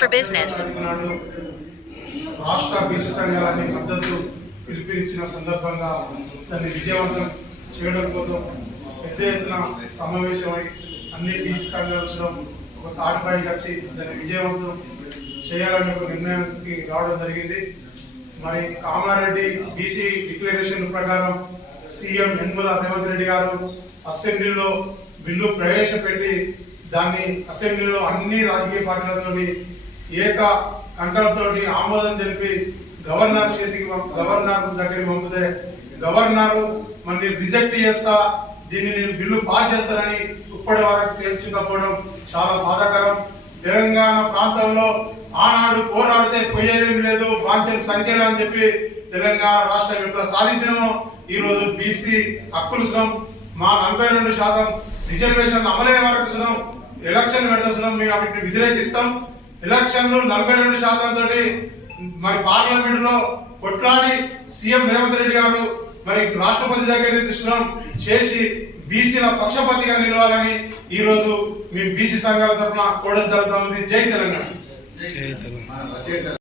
for business. రాష్ట్ర BC సంఘాలని మద్దతు పిలుపునిచ్చిన సందర్భంగా దాన్ని విజయవంతం చేయడం కోసం పెద్ద ఎత్తున సమావేశమై అన్ని బీసీ సంఘాలు ఒక తాటిపైకి వచ్చి దాన్ని విజయవంతం చేయాలనే ఒక నిర్ణయానికి రావడం జరిగింది. మరి కామారెడ్డి బీసీ డిక్లరేషన్ ప్రకారం సీఎం యనమల రేవంత్ రెడ్డి గారు అసెంబ్లీలో బిల్లు ప్రవేశపెట్టి దాన్ని అసెంబ్లీలో అన్ని రాజకీయ పార్టీలతో ఏక కంఠంతో ఆమోదం తెలిపి గవర్నర్ దగ్గరికి పంపితే గవర్నర్ మరి రిజెక్ట్ చేస్తా దీన్ని నేను బిల్లు పాస్ చేస్తానని ఇప్పటి వరకు తేల్చకపోవడం చాలా బాధాకరం. తెలంగాణ ప్రాంతంలో ఆనాడు పోరాడితే పోయేదేం లేదు, వాంఛన సంఖ్యలు అని చెప్పి తెలంగాణ రాష్ట్రం ఎట్లా సాధించడమో ఈ రోజు బీసీ హక్కులు మా 42% రిజర్వేషన్ అమలయ్యే వరకు ఎలక్షన్ పెడతాం. మేము వాటిని వ్యతిరేకిస్తాం. ఎలక్షన్లు 42% తోటి మరి పార్లమెంట్ లో కొట్లాడి సీఎం రేవంత్ రెడ్డి గారు మరి రాష్ట్రపతి దగ్గర చేసి బీసీల పక్షపాతిగా నిలవాలని ఈ రోజు మేము బీసీ సంఘాల తరఫున కోరడం జరుగుతా ఉంది. జై తెలంగాణ.